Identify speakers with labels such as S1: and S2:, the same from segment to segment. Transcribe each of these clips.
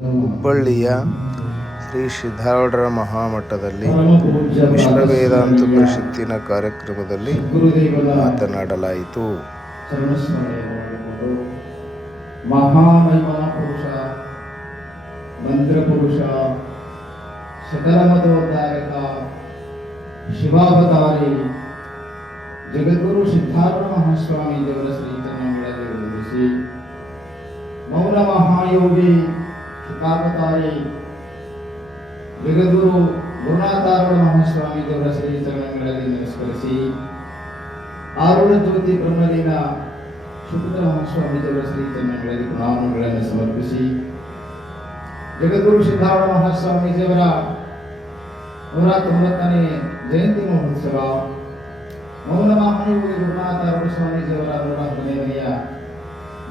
S1: ಹುಬ್ಬಳ್ಳಿಯ ಶ್ರೀ ಸಿದ್ಧಾರೂಢರ ಮಹಾಮಠದಲ್ಲಿ ವಿಶ್ವ ವೇದಾಂತ ಪರಿಷತ್ತಿನ ಕಾರ್ಯಕ್ರಮದಲ್ಲಿ ಮಾತನಾಡಲಾಯಿತು.
S2: ಚರಣಸ್ಮರಣೆ ಮಾಡಿಕೊಂಡು ಮಹಾಮಹಿಮಾ ಪುರುಷ ಮಂತ್ರಪುರುಷ, ಸಕಲಮತೋದ್ಧಾರಕ, ಶಿವಾವತಾರಿ, ಜಗದ್ಗುರು ಸಿದ್ಧಾರ್ಥ ಮಹಾಸ್ವಾಮಿ ದೇವರ ಶ್ರೀ ಚರಣಗಳಲ್ಲಿ ವಂದಿಸಿ ಮೌನ ಮಹಾಯೋಗಿ ಶಿಕಾವತಾರಿ ಜಗದ್ಗುರು ಗುರುನಾಥಾರೂಢ ಮಹಾಸ್ವಾಮಿ ದೇವರ ಶ್ರೀ ಚರಣಗಳಲ್ಲಿ ನಮಸ್ಕರಿಸಿ ಆರುಣ ಜ್ಯೋತಿ ಬ್ರಹ್ಮಲೀನ ಶುಕ್ರ ಮಹಾಸ್ವಾಮಿ ದೇವರ ಶ್ರೀ ಚರಣಗಳಲ್ಲಿ ಪ್ರಣಾಮಗಳನ್ನು ಸಮರ್ಪಿಸಿ ಜಗದ್ಗುರು ಸಿದ್ಧಾರೂಢ ದೇವರ ನೂರ ತೊಂಬತ್ತನೇ ಜಯಂತಿ ಮಹೋತ್ಸವ, ಮೌನ ಮಹಾಯೋಗಿ ಗುರುನಾಥ ಅರುಣ ಸ್ವಾಮೀಜಿಯವರ ನೂರ ಹದಿನೈದನೆಯ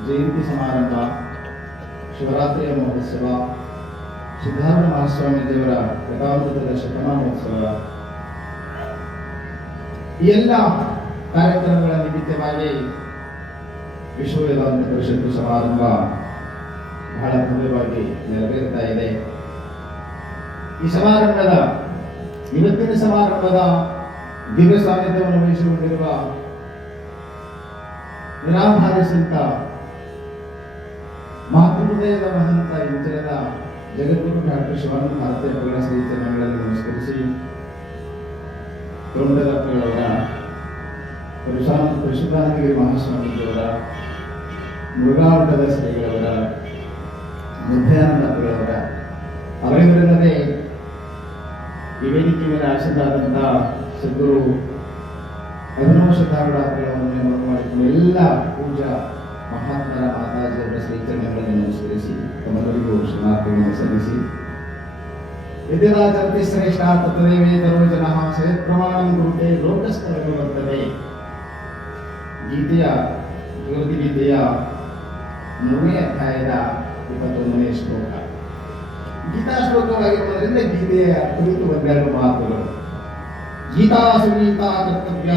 S2: ಜಯಂತಿ ಸಮಾರಂಭ ಶಿವರಾತ್ರಿಯ ಮಹೋತ್ಸವ, ಸಿದ್ಧಾರ್ಥ ಮಹಾಸ್ವಾಮಿ ದೇವರ ಗತಾಮೃತದ ಶತಮಾನೋತ್ಸವ. ಈ ಎಲ್ಲ ಕಾರ್ಯಕ್ರಮಗಳ ನಿಮಿತ್ತವಾಗಿ ವಿಶ್ವ ಪರಿಷತ್ತು ಸಮಾರಂಭ ಬಹಳ ಭವ್ಯವಾಗಿ ನೆರವೇರ್ತಾ ಇದೆ. ಈ ಸಮಾರಂಭದ, ಇವತ್ತಿನ ಸಮಾರಂಭದ ದಿವ್ಯ ಸಾನ್ನಿಧ್ಯವನ್ನು ವಹಿಸಿಕೊಂಡಿರುವ ನಿರಾಧಾರ ಸಂತ ಮಾತೃಹೃದಯದ ಮಹಂತ ಇಂದಿರದ ಜಗದ್ಗುರು ಡಾಕ್ಟರ್ ಶಿವಾನಂದ ಭಾರತೀಯ ಪಗಳ ಸಾಹಿತ್ಯ ಮಂಡಳಿಯನ್ನು ನಮಸ್ಕರಿಸಿ. ತೋಂಡದಪ್ಪಗಳವರ ಪರಶುರಾಮ ಪರಿಶುದ್ಧಾನಗಿರಿ ಮಹಾಸ್ವಾಮೀಜಿಯವರ, ಮುರುಘಾಮಠದ ಶ್ರೀಗಳವರ ನಿರ್ಭಯಾನಂದಪ್ಪಗಳವರ ಅವರಿವರಲ್ಲದೆ ಈ ವೇದಿಕೆ ಮೇಲೆ ಆಶೀರ್ವಾದಂತ ಸದ್ಗುರು ಅಭಿನವ ಸಿದ್ಧಾರೂಢಾಪಗಳವನ್ನು ನೇಮಕ ಮಾಡಿಕೊಂಡು ಎಲ್ಲ ಪೂಜಾ ಮಹಾತ್ಮರ ಮಾತಾಜಿಯವರ ನಮಸ್ಕರಿಸಿ ತಮ್ಮೆಲ್ಲರಿಗೂ ಕ್ಷಮಾಪಣೆಯನ್ನು ಸಲ್ಲಿಸಿ ವಿದ್ಯುದಾಚರತಿ ಶ್ರೇಷ್ಠ ತತ್ವದೇವೇ ತರೋ ಜನಃ ಸಯತ್ ಪ್ರಮಾಣಂ ಕುರುತೆ ಲೋಕಸ್ಥಳಗಳು ಬರ್ತದೆ ಗೀತೆಯ ಜ್ಯೋತಿ ಗೀತೆಯ ಮೂರನೇ ಅಧ್ಯಾಯದ ಇಪ್ಪತ್ತೊಂದನೇ ಶ್ಲೋಕ ಗೀತಾ ಶ್ಲೋಕವಾಗಿರುವುದರಿಂದ ಗೀತೆಯ ಕುರಿತು ಒಂದೆರಡು ಮಾತುಗಳು ಗೀತಾ ಸುಗೀತಾ ಕರ್ತವ್ಯ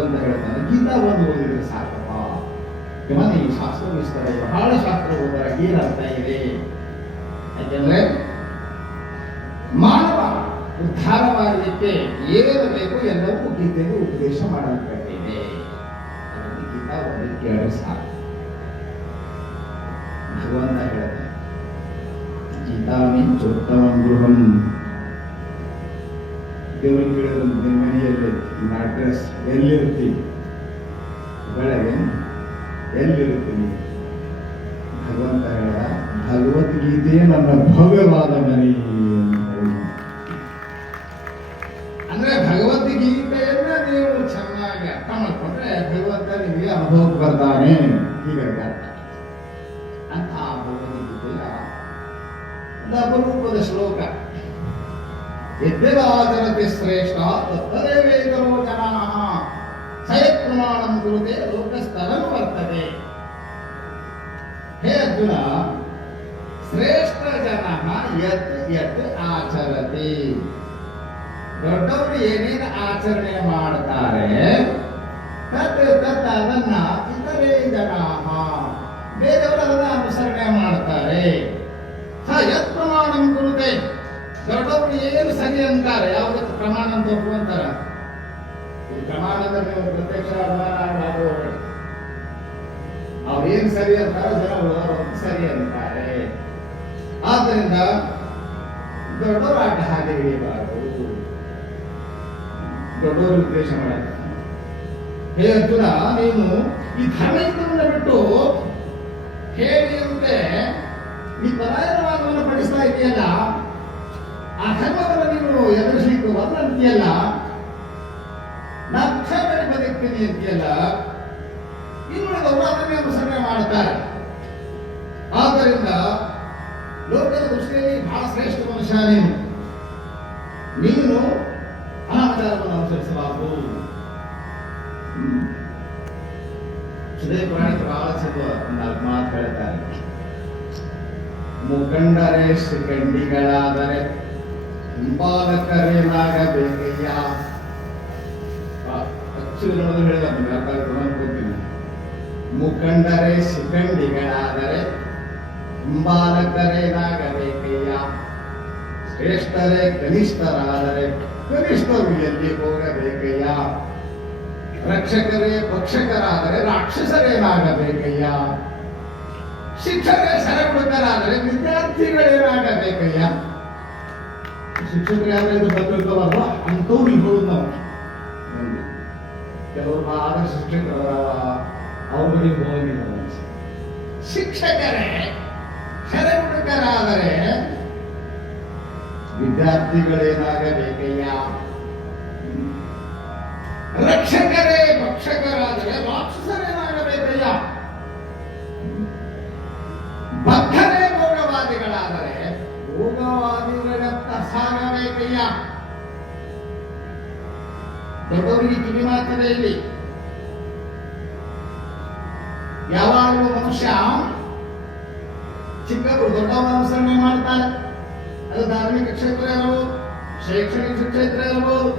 S2: ಅಂತ ಹೇಳ್ತಾನೆ ಗೀತಾ ಒಂದು ಓದಿದ್ರೆ ಸಾಕಪ್ಪ ಮನೆ ಈ ಶಾಸ್ತ್ರ ವಿಸ್ತಾರ ಬಹಳ ಶಾಸ್ತ್ರ ಏನಾಗ್ತಾ ಇದೆ ಯಾಕೆಂದ್ರೆ ಮಾನವ ಉದ್ಧಾರವಾಗಲಿಕ್ಕೆ ಏನೇನು ಬೇಕು ಎಲ್ಲವೂ ಗೀತೆಯಲ್ಲಿ ಉಪದೇಶ ಮಾಡಲ್ಪಟ್ಟಿದೆ. ಗೀತಾ ಒಂದು ಕೇಳಿ ಸಾಕು. ಭಗವಂತ ಹೇಳ್ತಾನೆ ಗೀತಾನಿ ಚೋತ್ತಮ ಗೃಹಂ. ದೇವರು ಕೇಳಿದ್ರೆ ಮನೆಯಲ್ಲಿ ಅಡ್ರೆಸ್ ಎಲ್ಲಿರ್ತೀವಿ ಬೆಳಗ್ಗೆ ಎಲ್ಲಿರ್ತೀನಿ ಭಗವಂತ ಹೇಳ ಭಗವದ್ಗೀತೆ ನನ್ನ ಭವ್ಯವಾದ ಮನೆ. ಅಂದ್ರೆ ಭಗವದ್ಗೀತೆಯನ್ನ ನೀವು ಚೆನ್ನಾಗಿ ಅರ್ಥ ಮಾಡ್ಕೊಂಡ್ರೆ ಭಗವಂತ ನಿಮಗೆ ಅನುಭವಕ್ಕೆ ಬರ್ತಾನೆ. ಹೀಗಾಗಿ ಅರ್ಥ. ಅಂತ ಭಗವದ್ಗೀತೆಯ ಒಂದು ಅಪರೂಪದ ಶ್ಲೋಕ. ಯದ್ಯದಾಚರತಿ ಶ್ರೇಷ್ಠ ಜನಾಃ ಪ್ರಮಾಣಂ ಲೋಕ ಲೋಕಸ್ಥಲನು ವರ್ತದೆ ಹೇ ಅರ್ಜುನ, ಶ್ರೇಷ್ಠ ಜನ ಯತ್ ಯತ್ ಆಚರತಿ. ದೊಡ್ಡವರು ಏನೇನು ಆಚರಣೆ ಮಾಡ್ತಾರೆ? ತತ್ ತತ್ ಅದನ್ನ ಇತರೆ ಜನ ಬೇರೆಯವರು ಅದನ್ನ ಅನುಸರಣೆ ಮಾಡ್ತಾರೆ. ಯತ್ ಪ್ರಮಾಣ ಕುರುತೆ ದೊಡ್ಡವರು ಏನು ಸರಿ ಅಂತಾರೆ? ಯಾವುದಕ್ಕೆ ಪ್ರಮಾಣ ಅಂತ ಒಪ್ಪುವಂತಾರ? ನೀವು ಪ್ರತ್ಯಕ್ಷ ಮಾಡುವವರು ಅವ್ರೇನ್ ಸರಿ ಅಂತಾರ ಸರಿ ಅಂತಾರೆ. ಆದ್ದರಿಂದ ದೊಡ್ಡವರು ಅಡ್ಡ ಹಾಗೆ ಹಿಡಿಯಬಾರದು. ದೊಡ್ಡವರು ಉದ್ದೇಶ ಹೇ ಅರ್ಜುನ, ನೀನು ಈ ಧರ್ಮಯುದ್ಧವನ್ನು ಬಿಟ್ಟು ಹೇಳಿ ಅಂತೆ ಈ ಪರಾಯಣವಾದವನ್ನು ಪಡಿಸ್ತಾ ಇದೆಯಲ್ಲ? ಆ ಧರ್ಮವನ್ನು ನೀನು ಎದುರಿಸಲಿಕ್ಕೆ ಬಂದಂತೀಯಲ್ಲ ಅಂತೀಯಲ್ಲ ಇನ್ನುಳಿದವರು ಅದನ್ನೇ ಅನುಸರಣೆ ಮಾಡುತ್ತಾರೆ. ಆದ್ದರಿಂದ ಲೋಕದ ದೃಷ್ಟಿಯಲ್ಲಿ ಬಹಳ ಶ್ರೇಷ್ಠ ಮನುಷ್ಯ ನೀನು. ನೀನು ಅನಾಚಾರವನ್ನು ಅನುಸರಿಸಬಾರದು. ಸುದೇ ಪುರಾಣಿಕ ಬಹಳ ಸಿದ್ಧ ಒಂದು ನಾಲ್ಕು ಮಾತು ಹೇಳ್ತಾರೆ. ಮುಖಂಡರೇ ಶ್ರೀಗಂಡಿಗಳಾದರೆ ಹಿಂಬಾಲಕರೇನಾಗಬೇಕಯ್ಯ ಹೇಳಿದ ಅರ್ಥ ಆಗುತ್ತೆ ಅಂತ ಗೊತ್ತಿಲ್ಲ ಮುಖಂಡರೇ ಶಿಖಂಡಿಗಳಾದರೆ ಬಾಲಕರೇನಾಗಬೇಕಯ್ಯ ಶ್ರೇಷ್ಠರೇ, ಕನಿಷ್ಠರಾದರೆ ಕನಿಷ್ಠರು ಎಲ್ಲಿ ಹೋಗಬೇಕಯ್ಯ ರಕ್ಷಕರೇ ಪಕ್ಷಕರಾದರೆ ರಾಕ್ಷಸರೇನಾಗಬೇಕಯ್ಯ ಶಿಕ್ಷಕರೇ ಸರಗುಡುಕರಾದರೆ ವಿದ್ಯಾರ್ಥಿಗಳೇನಾಗಬೇಕಯ್ಯ ಶಿಕ್ಷಕರೇ ಆದರೆ ಇದು ಅಂತವ್ರು ಅಂಥವ್ರು ಇರ್ಬೋದು ನಾವು ಮಂದಿ. ಕೆಲವರು ಆಗ ಶಿಕ್ಷಕರ ಅವ್ರಿಗೆ ಹೋಗಿಲ್ಲ ಶಿಕ್ಷಕರೇ ಸರಗುಡುಕರಾದರೆ ವಿದ್ಯಾರ್ಥಿಗಳೇನಾಗಬೇಕಯ್ಯ? ರಕ್ಷಕರೇ ಭಕ್ಷಕರಾದರೆ ರಾಕ್ಷಸರೇನಾಗಬೇಕಯ್ಯ ದೊಡ್ಡವರಿಗೆ ಕಿವಿ ಮಾತಿದೆ ಇಲ್ಲಿ ಯಾವಾಗಲೂ ಮನುಷ್ಯ ಚಿಕ್ಕವರು ದೊಡ್ಡವರ ಅನುಸರಣೆ ಮಾಡ್ತಾರೆ ಅದು ಧಾರ್ಮಿಕ ಕ್ಷೇತ್ರ ಇರಬಹುದು ಶೈಕ್ಷಣಿಕ ಕ್ಷೇತ್ರ ಇರಬಹುದು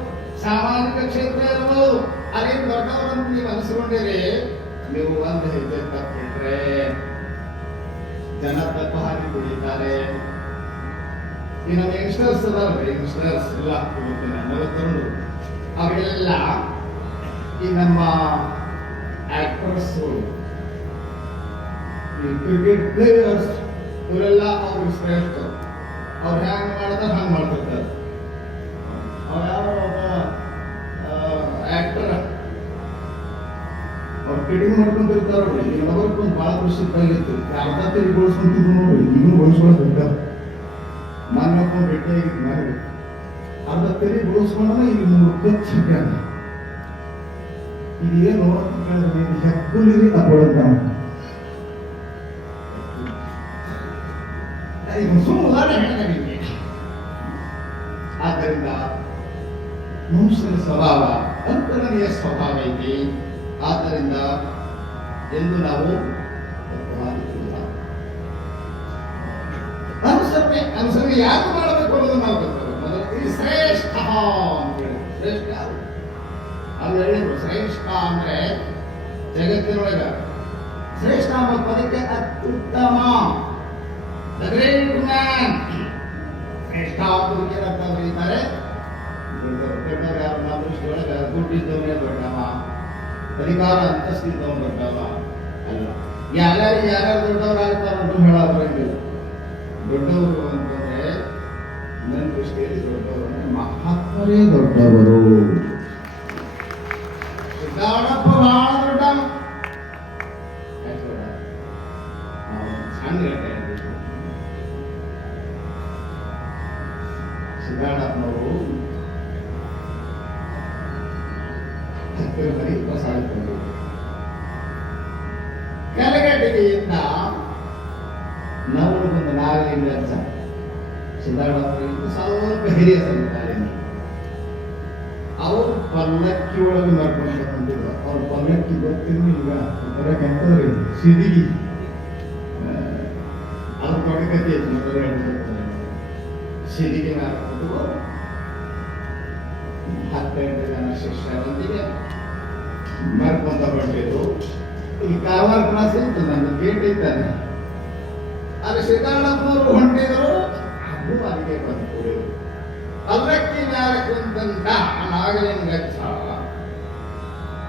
S2: ಸಾಮಾಜಿಕ ಕ್ಷೇತ್ರ ಇರಬಹುದು ಅದೇ ದೊಡ್ಡವರನ್ನು ನೀವು ಅನಿಸ್ಕೊಂಡಿರಿ ನೀವು ಒಂದು ಹೆಜ್ಜೆ ತಪ್ಪಿಟ್ರೆ ಜನ ತಪ್ಪು ಹಾಕಿ ಕುಡಿತಾರೆ ಈ ನಮ್ಮ ಯಂಗ್ಸ್ಟರ್ಸ್ ಅದಾರಲ್ಲ ಯಂಗ್ಸ್ಟರ್ಸ್ ಎಲ್ಲ ಇವತ್ತಿನ ನಲವತ್ತೊಂದು ಅವೆಲ್ಲ ಈ ನಮ್ಮ ಆಕ್ಟರ್ಸ್ ಕ್ರಿಕೆಟ್ ಪ್ಲೇಯರ್ಸ್ ಇವರೆಲ್ಲ ಅವ್ರಿಗೆ ಶ್ರೇಷ್ಠ ಅವ್ರು ಹ್ಯಾಂಗ್ ಮಾಡ್ತಾರೆ, ಹಂಗೆ ಮಾಡ್ತಿರ್ತಾರೆ. ಅವ್ರು ಯಾವ ಒಬ್ಬ ಆಕ್ಟರ್ ಅವ್ರು ಕಟಿಂಗ್ ಮಾಡ್ಕೊಂಡಿರ್ತಾರ ನಗರಕ್ಕೊಂದು ಭಾಳ ಖುಷಿ ಬಂದಿತ್ತು ಅರ್ಧ ತೆರಿಗೆ ಬಳಸ್ಕೊಂತಿದ್ರು ನೋಡಿ ಈಗಲೂ ಬಳಸ್ಕೊಳ್ಬೇಕು ನಾನು ಒಬ್ಬ ಭೇಟಿ ಆಗಿದ್ದು ನನಗೆ ಅರ್ಧ ತೆರಿಗೆ ಬಳಸ್ಕೊಂಡ್ರೆ ಇಲ್ಲಿ ಅಂತ ಕೇಳಿದ್ರೆ ಇದು ಹೆಕ್ಕುಲಿರಿ ಹೇಳಿದೆ ನಿಮಗೆ ಆದ್ದರಿಂದ ಸ್ವಭಾವ ಅಂತರನೆಯ ಸ್ವಭಾವ ಐತಿ ಆದ್ದರಿಂದ ಎಂದು ನಾವು. ಅನುಸರಣೆ ಅನುಸರಣೆ ಯಾರು ಮಾಡಬೇಕು ಅನ್ನೋದು ನಾವು ಶ್ರೇಷ್ಠ ಶ್ರೇಷ್ಠ ಅದು ಹೇಳಿದ್ರು ಶ್ರೇಷ್ಠ ಅಂದ್ರೆ ಜಗತ್ತಿನೊಳಗ ಶ್ರೇಷ್ಠ ಅನ್ನೋ ಪದಕ್ಕೆ ಅತ್ಯುತ್ತಮ ದ ಗ್ರೇಟ್ ಮ್ಯಾನ್ ಶ್ರೇಷ್ಠ ಅನ್ನೋದಕ್ಕೆ ಅಂತ ಬರೀತಾರೆ ದೊಡ್ಡವರು ಯಾರು ನಮ್ಮ ದೃಷ್ಟಿಯೊಳಗ ದುಡ್ಡಿದ್ದವನೇ ದೊಡ್ಡವ ಅಧಿಕಾರ ಅಂತಸ್ತಿದ್ದವನು ದೊಡ್ಡವ ಅಲ್ಲ ಯಾರ್ಯಾರು ಯಾರ್ಯಾರು ದೊಡ್ಡವರಾಗ್ತಾರ ಅಂತ ಹೇಳಿದ್ರು ದೊಡ್ಡವರು ಅಂತಂದ್ರೆ ನನ್ನ ದೃಷ್ಟಿಯಲ್ಲಿ ದೊಡ್ಡವರು ಅಂದ್ರೆ ಮಹಾತ್ಮರೇ ದೊಡ್ಡವರು ಸಿದ್ದಾಳಪ್ಪ ಬಹಳ ದೊಡ್ಡ ಯಾಕೆ ದೊಡ್ಡ? ನಾವು ಸಣ್ಣ ಹೇಳ್ತಾ ಇದ್ದೀವಿ. ಸಿದ್ದಾಳಪ್ಪನವರು ಹತ್ತಿರ ಬರೀ ಪ್ರಸಾದ ತಂದರು ಕೆಳಗಡೆಯಿಂದ ನಾವು ಒಂದು ನಾಗಲಿಂಗ ಸಿದ್ದಾಳಪ್ಪನಿಂದ ಸ್ವಲ್ಪ ಹಿರಿಯ ಸಂತಾರೆ ಅವರು ಪಲ್ಲಕ್ಕಿ ಒಳಗೆ ನಡ್ಕೊಂಡು ಬಂದಿದ್ರು ಅವ್ರ ಪಲ್ಲಕ್ಕಿ ಗೊತ್ತಿರಲಿಲ್ಲ. ಯಾಕಂತಂದ್ರೆ ಸಿದಿಗಿ ಅದು ದೊಡ್ಡ ಕಥೆ ಐತಿ ಮೊದಲು ಹೇಳ್ತಿರ್ತಾರೆ ಸಿದಿಗೆ ಮಾಡ್ಕೊಂಡು ಹತ್ತೆಂಟು ಜನ ಶಿಷ್ಯರೊಂದಿಗೆ ಮರ್ಕೊಂತ ಬಂದಿದ್ದು. ಈ ಕಾವಾರ ಕ್ಲಾಸ್ ಇತ್ತು ನನ್ನ ಗೇಟ್ ಇದ್ದಾನೆ. ಅಲ್ಲಿ ಸಿದ್ದಾಳಪ್ಪನವರು ಹೊಂಟಿದ್ರು. ಅದು ಅಲ್ಲಿಗೆ ಬಂದು ಮ್ಯಾಲೆ ಕುಂತಂತ ನಾಗಲಿಂಗಚ್ಚ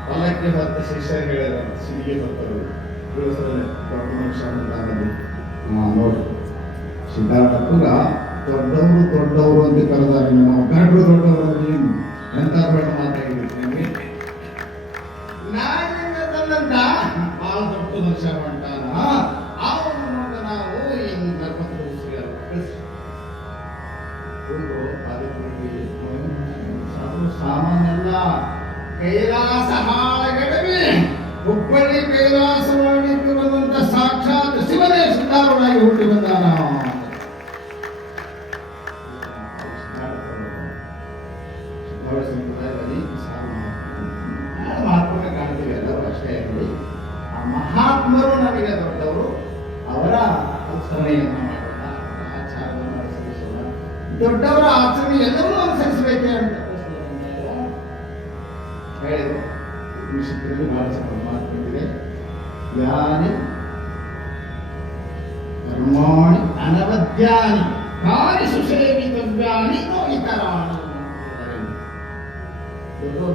S2: ಪಲ್ಲಕ್ಕಿ ಹೊತ್ತ ಶಿಷ್ಯರು ಹೇಳಿದ ಸಿಡಿಗೆ ಹೊತ್ತರು ನೋಡಿ ದೊಡ್ಡವರು ದೊಡ್ಡವರು ಅಂತ ಕರೆದಾರೆ ನಮ್ಮ ಗಂಡರು ದೊಡ್ಡವರು ಏನು ಎಂತ ದೊಡ್ಡ ಮಾತಾಗಿದ್ದೀನಿ ನಾಯಿಂದ ತಂದಂತ? ಭಾಳ ದೊಡ್ಡ ಮನುಷ್ಯ ಹೊಂಟಾನ ಸುತ್ತಾರನಾಗಿ ಹುಟ್ಟಿ ಮಹಾತ್ಮ. ಮಹಾತ್ಮನ ಕಾಣ್ತೀವಿ ಎಲ್ಲರೂ ಅಷ್ಟೇ ಇರಲಿ ಆ ಮಹಾತ್ಮರು ನಮಗೆ ದೊಡ್ಡವರು ಅವರ ಮಾಡೋಣ ಆಚಾರವನ್ನು ದೊಡ್ಡವರ ಆಚರಣೆ ಎಲ್ಲವನ್ನೂ ಅನುಸರಿಸಬೇಕೆ ಅಂತ ಹೇಳಿದರು ಈ ವಿಷಯದಲ್ಲಿ ಯಾನೇ ಕರ್ಮ ಕರ್ಮಾಣಿ ಅನವದ್ಯಾನಿ ಕಾರಿ ಸುಸೇವಿತವ್ಯಾನಿ ನೋ ಇತರಾಣಿ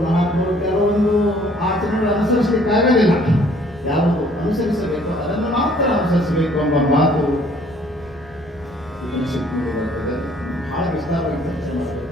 S2: ಮಹಾತ್ಮರು ಕೆಲವೊಂದು ಆಚರಣೆಗಳು ಅನುಸರಿಸಲಿಕ್ಕಾಗಲಿಲ್ಲ ಯಾವುದು ಅನುಸರಿಸಬೇಕು, ಅದನ್ನು ಮಾತ್ರ ಅನುಸರಿಸಬೇಕು ಎಂಬ ಮಾತು ಬರ್ತದೆ ಬಹಳ ವಿಸ್ತಾರವಾಗಿ ಚರ್ಚೆ ಮಾಡಬೇಕು.